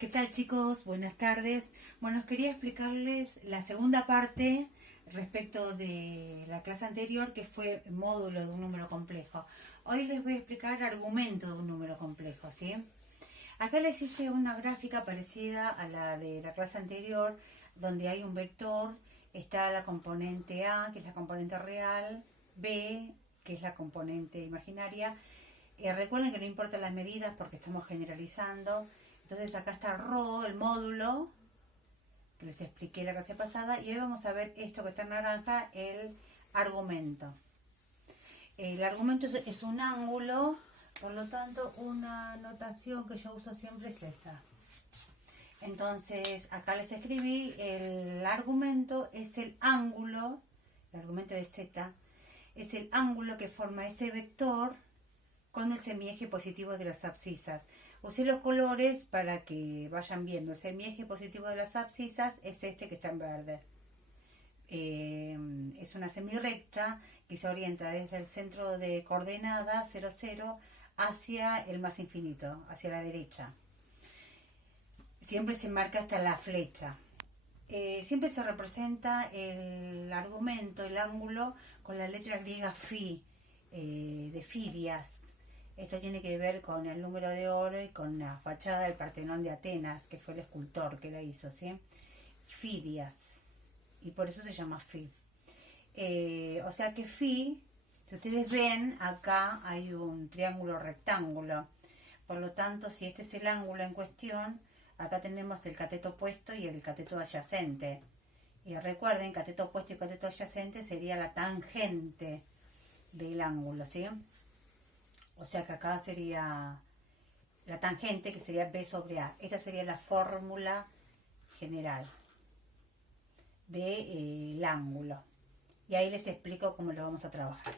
¿Qué tal, chicos? Buenas tardes. Bueno, os quería explicarles la segunda parte respecto de la clase anterior, que fue módulo de un número complejo. Hoy les voy a explicar argumento de un número complejo, ¿sí? Acá les hice una gráfica parecida a la de la clase anterior, donde hay un vector, está la componente A, que es la componente real, B, que es la componente imaginaria. Recuerden que no importan las medidas porque estamos generalizando. Entonces acá está ρ, el módulo, que les expliqué la clase pasada, y hoy vamos a ver esto que está en naranja, el argumento. El argumento es un ángulo, por lo tanto una notación que yo uso siempre es esa. Entonces acá les escribí, el argumento es el ángulo, el argumento de z, es el ángulo que forma ese vector con el semieje positivo de las abscisas. Usé los colores para que vayan viendo. El semieje positivo de las abscisas es este que está en verde. Es una semirrecta que se orienta desde el centro de coordenada 0, 0 hacia el más infinito, hacia la derecha. Siempre se marca hasta la flecha. Siempre se representa el argumento, el ángulo, con la letra griega phi, de Fidias. Esto tiene que ver con el número de oro y con la fachada del Partenón de Atenas, que fue el escultor que la hizo, ¿sí? Fidias. Y por eso se llama Phi. O sea que Phi, si ustedes ven, acá hay un triángulo rectángulo. Por lo tanto, si este es el ángulo en cuestión, acá tenemos el cateto opuesto y el cateto adyacente. Y recuerden, cateto opuesto y cateto adyacente sería la tangente del ángulo, ¿sí? O sea que acá sería la tangente, que sería B sobre A. Esta sería la fórmula general del ángulo. Y ahí les explico cómo lo vamos a trabajar.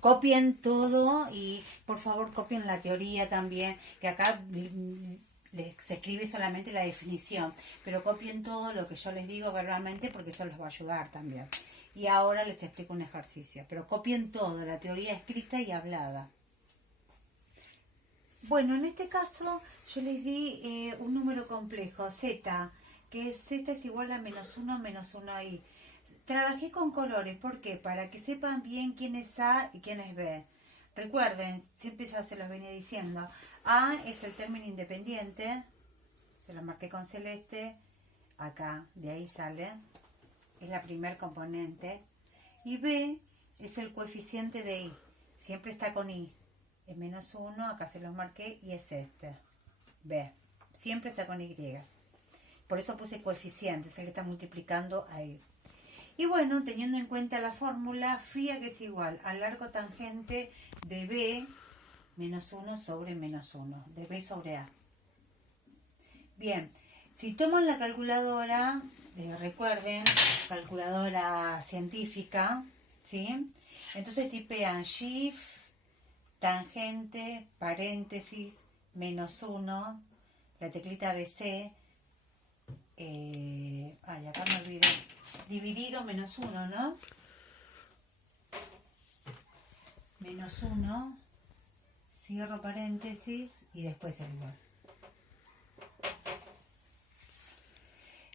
Copien todo y por favor copien la teoría también, que acá se escribe solamente la definición, pero copien todo lo que yo les digo verbalmente porque eso les va a ayudar también. Y ahora les explico un ejercicio, pero copien todo, la teoría escrita y hablada. Bueno, en este caso yo les di un número complejo, z, que z es igual a menos 1 y trabajé con colores, ¿por qué? Para que sepan bien quién es A y quién es B. Recuerden, siempre ya se los venía diciendo, A es el término independiente, que lo marqué con celeste, acá, de ahí sale, es la primer componente, y B es el coeficiente de I, siempre está con I, es menos 1, acá se los marqué, y es este, B, siempre está con Y, por eso puse coeficiente, es el que está multiplicando ahí. Y bueno, teniendo en cuenta la fórmula, phi que es igual al arco tangente de B menos 1 sobre menos 1, de B sobre A. Bien, si toman la calculadora, recuerden, calculadora científica, ¿sí? Entonces tipean shift, tangente, paréntesis, menos 1, la teclita BC, acá me olvidé, dividido menos 1, ¿no? Menos 1, cierro paréntesis y después el igual.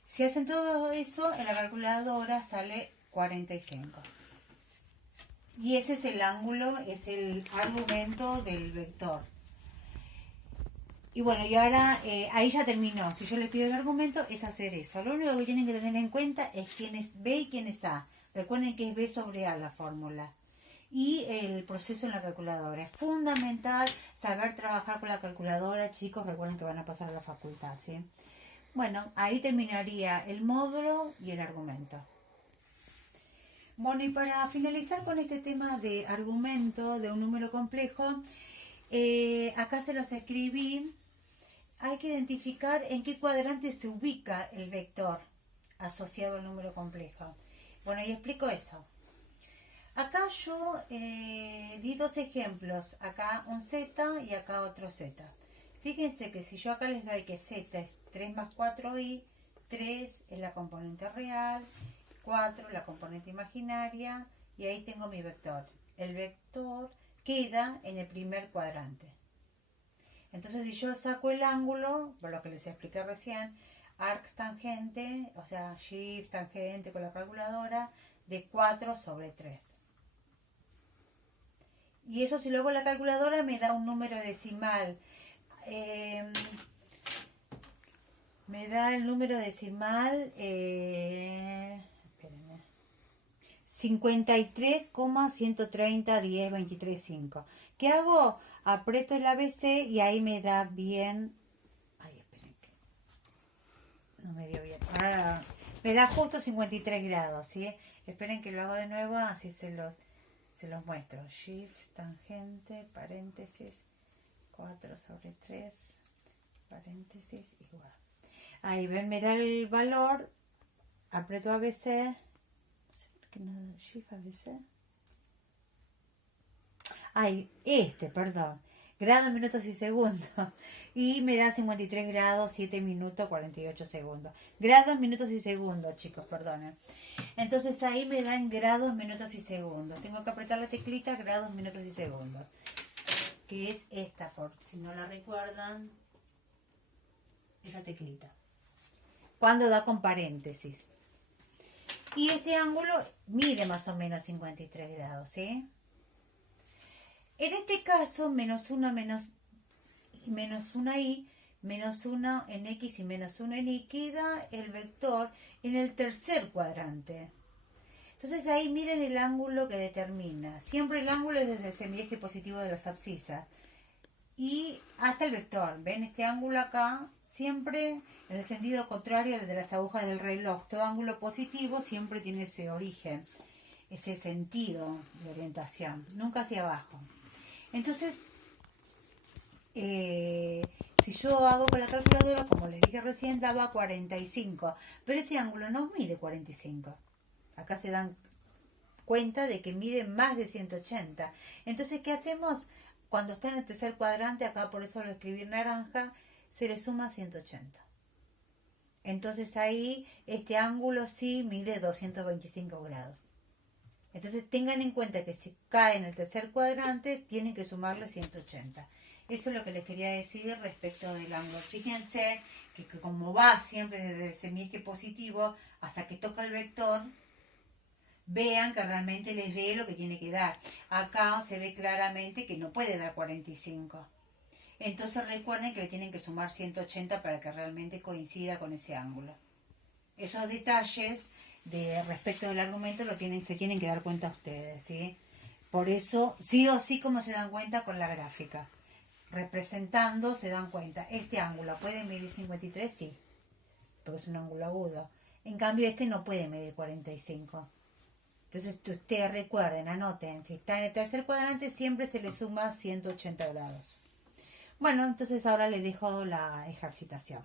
Si hacen todo eso, en la calculadora sale 45. Y ese es el ángulo, es el argumento del vector. Y bueno, y ahora ahí ya terminó. Si yo les pido el argumento, es hacer eso. Lo único que tienen que tener en cuenta es quién es B y quién es A. Recuerden que es B sobre A la fórmula. Y el proceso en la calculadora. Es fundamental saber trabajar con la calculadora, chicos. Recuerden que van a pasar a la facultad, ¿sí? Bueno, ahí terminaría el módulo y el argumento. Bueno, y para finalizar con este tema de argumento de un número complejo, acá se los escribí. Hay que identificar en qué cuadrante se ubica el vector asociado al número complejo. Bueno, y explico eso. Acá yo di dos ejemplos, acá un z y acá otro z. Fíjense que si yo acá les doy que z es 3 más 4i, 3 es la componente real, 4 la componente imaginaria, y ahí tengo mi vector. El vector queda en el primer cuadrante. Entonces, si yo saco el ángulo, por lo que les expliqué recién, arc tangente, o sea, shift tangente con la calculadora, de 4/3. Y eso si luego la calculadora me da un número decimal. Me da el número decimal 53,130,10,23,5. ¿Qué hago? Aprieto el ABC y ahí me da bien. Ay, esperen que no me dio bien. Ahora me da justo 53 grados, ¿sí? Esperen que lo hago de nuevo, así se los muestro. Shift, tangente, paréntesis, 4/3, paréntesis, igual. Ahí ven, me da el valor, aprieto ABC, no sé por qué no, Shift ABC. Ay, perdón, grados, minutos y segundos. Y me da 53 grados, 7 minutos, 48 segundos. Grados, minutos y segundos, chicos, perdonen. Entonces ahí me da en grados, minutos y segundos. Tengo que apretar la teclita grados, minutos y segundos. Que es esta, por si no la recuerdan. Esa teclita. Cuando da con paréntesis. Y este ángulo mide más o menos 53 grados, ¿sí? En este caso, menos 1 y, menos 1 en X y menos 1 en Y da el vector en el tercer cuadrante. Entonces ahí miren el ángulo que determina. Siempre el ángulo es desde el semieje positivo de las abscisas. Y hasta el vector. ¿Ven este ángulo acá? Siempre en el sentido contrario al de las agujas del reloj. Todo ángulo positivo siempre tiene ese origen, ese sentido de orientación. Nunca hacia abajo. Entonces, si yo hago con la calculadora, como les dije recién, daba 45. Pero este ángulo no mide 45. Acá se dan cuenta de que mide más de 180. Entonces, ¿qué hacemos? Cuando está en el tercer cuadrante, acá por eso lo escribí en naranja, se le suma 180. Entonces ahí este ángulo sí mide 225 grados. Entonces tengan en cuenta que si cae en el tercer cuadrante, tienen que sumarle 180. Eso es lo que les quería decir respecto del ángulo. Fíjense que como va siempre desde el semieje positivo hasta que toca el vector, vean que realmente les dé lo que tiene que dar. Acá se ve claramente que no puede dar 45. Entonces recuerden que le tienen que sumar 180 para que realmente coincida con ese ángulo. Esos detalles de respecto del argumento se tienen que dar cuenta ustedes, ¿sí? Por eso, sí o sí, como se dan cuenta con la gráfica. Representando, se dan cuenta. Este ángulo puede medir 53, sí, porque es un ángulo agudo. En cambio, este no puede medir 45. Entonces, ustedes recuerden, anoten, si está en el tercer cuadrante, siempre se le suma 180 grados. Bueno, entonces ahora les dejo la ejercitación.